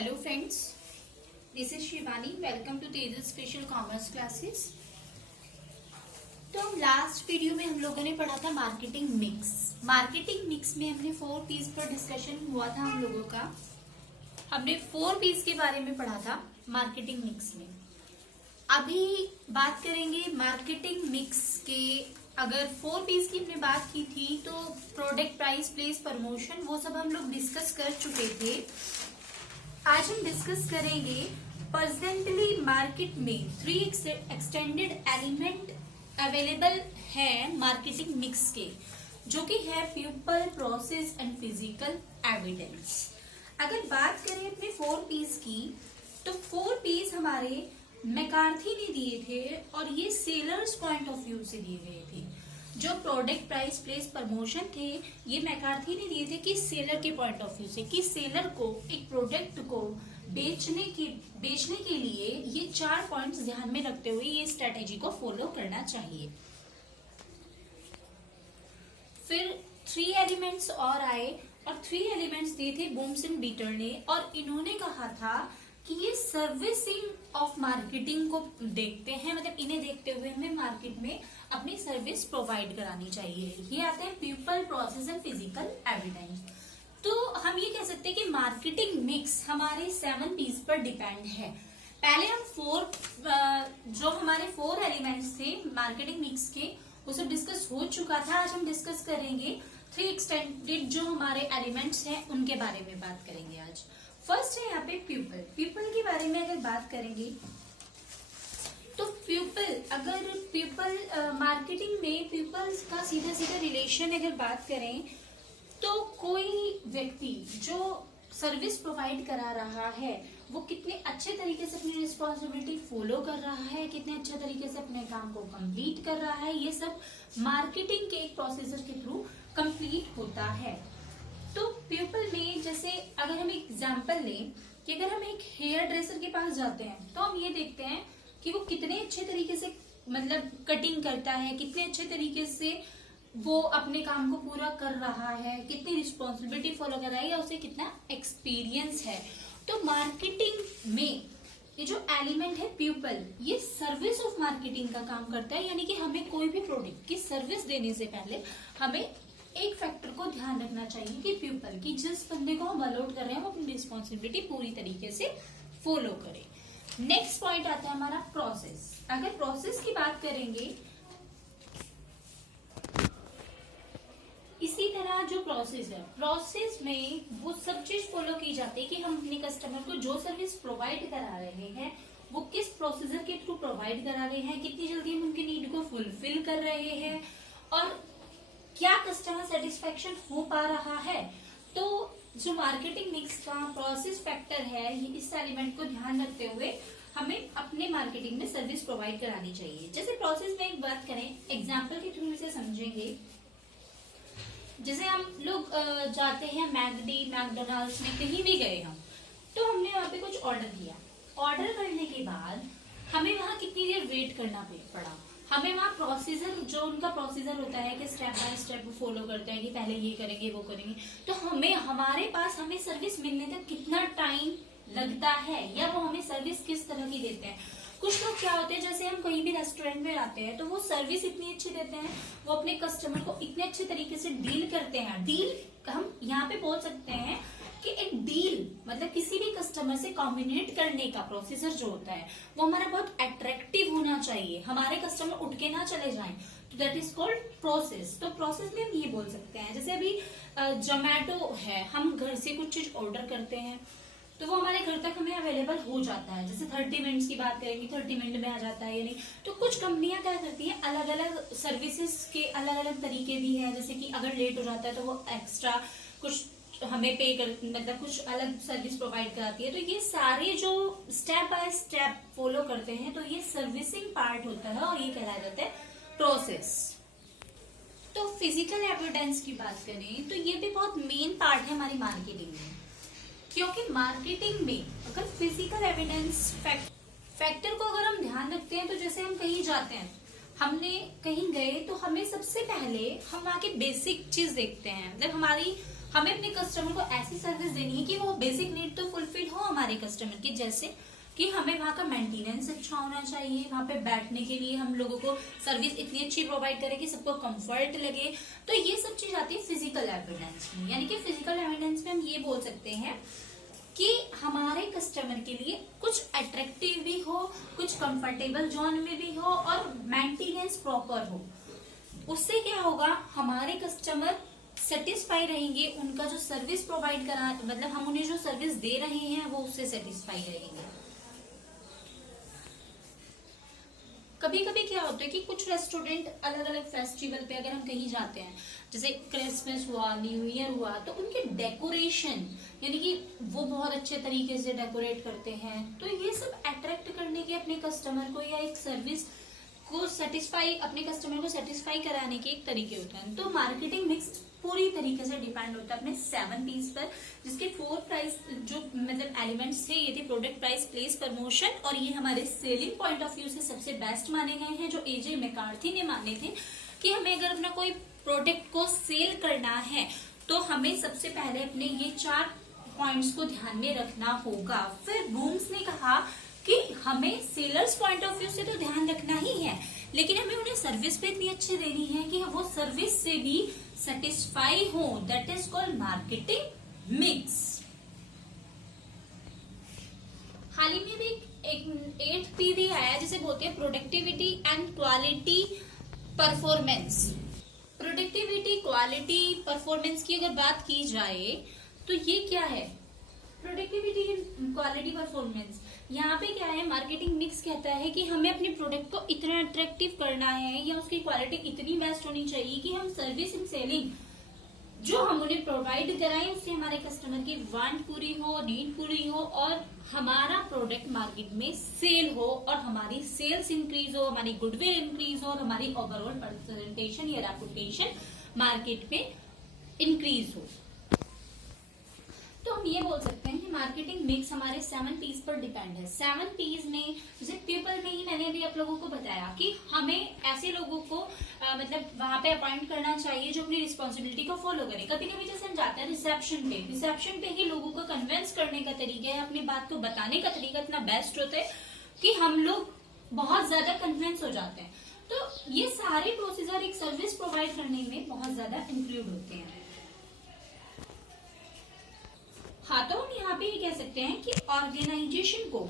Hello friends, this is Shivani. Welcome to Tejas special commerce classes. तो हम last video में हम लोगों ने पढ़ा था मार्केटिंग मिक्स। मार्केटिंग मिक्स में हमने 4 पीस पर डिस्कशन हुआ था हम लोगों का। हमने 4 पीस के बारे में पढ़ा था मार्केटिंग मिक्स में। अभी बात करेंगे मार्केटिंग मिक्स के। अगर 4 पीस की हमने बात की थी तो प्रोडक्ट, प्राइस, प्लेस, प्रमोशन, वो सब हम लोग डिस्कस कर चुके थे। आज हम डिस्कस करेंगे प्रेजेंटली मार्केट में 3 एक्सटेंडेड एलिमेंट अवेलेबल है मार्केटिंग मिक्स के, जो कि है people, process and physical evidence. अगर बात करें अपने 4 पीस की, तो 4 पीस हमारे मैकार्थी ने दिए थे और ये सेलर्स पॉइंट ऑफ व्यू से दिए गए थे। जो प्रोडक्ट, प्राइस, प्लेस, प्रमोशन थे, ये मैकार्थी ने दिए थे कि सेलर के पॉइंट ऑफ व्यू से, कि सेलर को एक प्रोडक्ट को बेचने के लिए ये 4 पॉइंट्स ध्यान में रखते हुए ये स्ट्रेटेजी को फॉलो करना चाहिए। फिर 3 एलिमेंट्स और आए और 3 एलिमेंट्स दिए थे बूम्स एंड बीटर ने, और इन्होंने कहा था कि ये सर्विसिंग ऑफ मार्केटिंग को देखते हैं, मतलब इन्हें देखते हुए हमें मार्केट में अपनी सर्विस प्रोवाइड करानी चाहिए। ये आते हैं people, process and physical evidence. तो हम ये कह सकते हैं कि मार्केटिंग मिक्स हमारे 7 पीस पर डिपेंड है। पहले हम जो हमारे 4 एलिमेंट्स थे मार्केटिंग मिक्स के, वो सब डिस्कस हो चुका था। आज हम डिस्कस करेंगे 3 एक्सटेंडेड जो हमारे एलिमेंट्स हैं उनके बारे में बात करेंगे आज। फर्स्ट है यहाँ पे पीपल। पीपल के बारे में अगर बात करेंगे तो पीपल मार्केटिंग में पीपल का सीधा सीधा रिलेशन अगर बात करें तो कोई व्यक्ति जो सर्विस प्रोवाइड करा रहा है वो कितने अच्छे तरीके से अपनी रिस्पॉन्सिबिलिटी फॉलो कर रहा है, कितने अच्छे तरीके से अपने काम को कंप्लीट कर रहा है, ये सब मार्केटिंग के एक प्रोसेसर के थ्रू कंप्लीट होता है। तो पीपल में जैसे अगर हम एग्जांपल लें कि अगर हम एक हेयर ड्रेसर के पास जाते हैं तो हम ये देखते हैं कि वो कितने अच्छे तरीके से मतलब कटिंग करता है, कितने अच्छे तरीके से वो अपने काम को पूरा कर रहा है, कितनी रिस्पॉन्सिबिलिटी फॉलो कर रहा है, या उसे कितना एक्सपीरियंस है। तो मार्केटिंग में ये जो एलिमेंट है पीपल, ये सर्विस ऑफ मार्केटिंग का काम करता है। यानी कि हमें कोई भी प्रोडक्ट की सर्विस देने से पहले हमें एक फैक्टर को ध्यान रखना चाहिए कि पीपल की जिस बंदे को हम अलॉट कर रहे हैं वो अपनी रिस्पॉन्सिबिलिटी पूरी तरीके से फॉलो करे। नेक्स्ट पॉइंट आता है हमारा प्रोसेस। अगर प्रोसेस की बात करेंगे, इसी तरह जो प्रोसेस है, प्रोसेस में वो सब चीज फॉलो की जाती है कि हम अपने कस्टमर को जो सर्विस प्रोवाइड करा रहे हैं वो किस प्रोसीजर के थ्रू प्रोवाइड करा रहे हैं, कितनी जल्दी हम उनकी नीड को फुलफिल कर रहे हैं और क्या कस्टमर सेटिस्फेक्शन हो पा रहा है। तो जो मार्केटिंग मिक्स का प्रोसेस फैक्टर है, इस एलिमेंट को ध्यान रखते हुए हमें अपने मार्केटिंग में सर्विस प्रोवाइड करानी चाहिए। जैसे प्रोसेस में एक बात करें, एग्जांपल के थ्रू इसे समझेंगे। जैसे हम लोग जाते हैं मैकडॉनल्ड्स में, कहीं भी गए हम, तो हमने वहां पे कुछ ऑर्डर किया। ऑर्डर करने के बाद हमें वहां कितनी देर वेट करना पड़ा। हमें वहाँ प्रोसीजर, जो उनका प्रोसीजर होता है कि स्टेप बाय स्टेप फॉलो करते हैं कि पहले ये करेंगे वो करेंगे, तो हमारे पास हमें सर्विस मिलने तक कितना टाइम लगता है, या वो हमें सर्विस किस तरह की देते हैं। कुछ लोग क्या होते हैं, जैसे हम कहीं भी रेस्टोरेंट में आते हैं तो वो सर्विस इतनी अच्छी देते हैं, वो अपने कस्टमर को इतने अच्छे तरीके से डील करते हैं। डील हम यहाँ पे बोल सकते हैं कि एक डील मतलब किसी भी कस्टमर से कम्युनिकेट करने का प्रोसीजर जो होता है वो हमारा बहुत अट्रैक्टिव होना चाहिए, हमारे कस्टमर उठ के ना चले जाएं, तो दैट इज कॉल्ड प्रोसेस। तो प्रोसेस में हम ये बोल सकते हैं, जैसे अभी जोमेटो है, हम घर से कुछ चीज ऑर्डर करते हैं तो वो हमारे घर तक हमें अवेलेबल हो जाता है। जैसे 30 मिनट्स की बात करेंगे, 30 मिनट में आ जाता है या नहीं। तो कुछ कंपनियां क्या करती हैं, अलग अलग सर्विसेज के अलग अलग तरीके भी हैं। जैसे कि अगर लेट हो जाता है तो वो एक्स्ट्रा कुछ हमें पे कर, मतलब कुछ अलग सर्विस प्रोवाइड कराती है। तो ये सारे जो स्टेप बाय स्टेप फॉलो करते हैं, तो ये सर्विसिंग पार्ट होता है और ये कहलाया जाता है प्रोसेस। तो फिजिकल एविडेंस की बात करें तो ये भी बहुत मेन पार्ट है हमारी मार्केटिंग में, क्योंकि मार्केटिंग में अगर फिजिकल एविडेंस फैक्टर को अगर हम ध्यान रखते हैं, तो जैसे हम कहीं जाते हैं, हमने कहीं गए तो हमें सबसे पहले हम वहाँ की बेसिक चीज देखते हैं, मतलब हमारी हमें अपने कस्टमर को ऐसी सर्विस देनी है कि वो बेसिक नीड तो फुलफिल हो हमारे कस्टमर की, जैसे कि हमें वहाँ का मेंटेनेंस अच्छा होना चाहिए, वहाँ पे बैठने के लिए हम लोगों को सर्विस इतनी अच्छी प्रोवाइड करें कि सबको कंफर्ट लगे। तो ये सब चीज आती है फिजिकल एविडेंस में। यानी कि फिजिकल एविडेंस में हम ये बोल सकते हैं कि हमारे कस्टमर के लिए कुछ अट्रैक्टिव भी हो, कुछ कंफर्टेबल जोन में भी हो और मेंटेनेंस प्रॉपर हो। उससे क्या होगा, हमारे कस्टमर सेटिस्फाई रहेंगे, उनका जो सर्विस प्रोवाइड करा मतलब हम उन्हें जो सर्विस दे रहे हैं वो उससे सेटिस्फाई रहेंगे। कभी कभी क्या होता है कि कुछ रेस्टोरेंट अलग अलग फेस्टिवल पे अगर हम कहीं जाते हैं, जैसे क्रिसमस हुआ, न्यू ईयर हुआ, तो उनके डेकोरेशन यानी कि वो बहुत अच्छे तरीके से डेकोरेट करते हैं। तो ये सब अट्रैक्ट करने के अपने कस्टमर को या एक सर्विस को सेटिस्फाई, अपने कस्टमर को सेटिस्फाई कराने के एक तरीके होते हैं। तो मार्केटिंग मिक्स पूरी तरीके से डिपेंड होता है अपने 7 P's पर, जिसके 4 प्राइस जो मतलब एलिमेंट्स थे ये थे प्रोडक्ट, प्राइस, प्लेस, प्रमोशन, और ये हमारे सेलिंग पॉइंट ऑफ व्यू से सबसे बेस्ट माने गए हैं, जो एजे मैकार्थी ने माने थे कि हमें अगर अपना कोई प्रोडक्ट को सेल करना है तो हमें सबसे पहले अपने ये 4 पॉइंट्स को ध्यान में रखना होगा। फिर बूम्स ने कहा कि हमें सेलर्स पॉइंट ऑफ व्यू से तो ध्यान रखना ही है, लेकिन हमें उन्हें सर्विस भी इतनी अच्छी देनी है कि वो सर्विस से भी सेटिस्फाई हो। That is called marketing mix. हाल ही में भी एक 8th P भी आया जिसे बोलते हैं productivity and quality performance. Productivity, quality, performance की अगर बात की जाए तो ये क्या है, प्रोडक्टिविटी एंड क्वालिटी परफॉर्मेंस। यहाँ पे क्या है, मार्केटिंग मिक्स कहता है कि हमें अपने प्रोडक्ट को इतना अट्रैक्टिव करना है या उसकी क्वालिटी इतनी बेस्ट होनी चाहिए कि हम सर्विस इन सेलिंग जो हम उन्हें प्रोवाइड कराएं उससे हमारे कस्टमर की वांट पूरी हो, नीड पूरी हो और हमारा प्रोडक्ट मार्केट में सेल हो और हमारी सेल्स इंक्रीज हो, हमारी गुडविल इंक्रीज हो और हमारी ओवरऑल प्रेजेंटेशन या रेपुटेशन मार्केट में इंक्रीज हो। तो हम ये बोल सकते हैं कि मार्केटिंग मिक्स हमारे 7 P's पर डिपेंड है। 7 P's में जैसे पीपल में ही मैंने अभी आप लोगों को बताया कि हमें ऐसे लोगों को मतलब वहां पे अपॉइंट करना चाहिए जो अपनी रिस्पॉन्सिबिलिटी को फॉलो करे। कभी कभी जैसे हम जाते हैं रिसेप्शन पे ही लोगों को कन्विंस करने का तरीका है, अपनी बात को बताने का तरीका इतना बेस्ट होता है कि हम लोग बहुत ज्यादा कन्विंस हो जाते हैं। तो ये सारे प्रोसीजर एक सर्विस प्रोवाइड करने में बहुत ज्यादा इंक्लूड होते हैं। हाँ, तो हम यहाँ पे ये कह सकते हैं कि ऑर्गेनाइजेशन को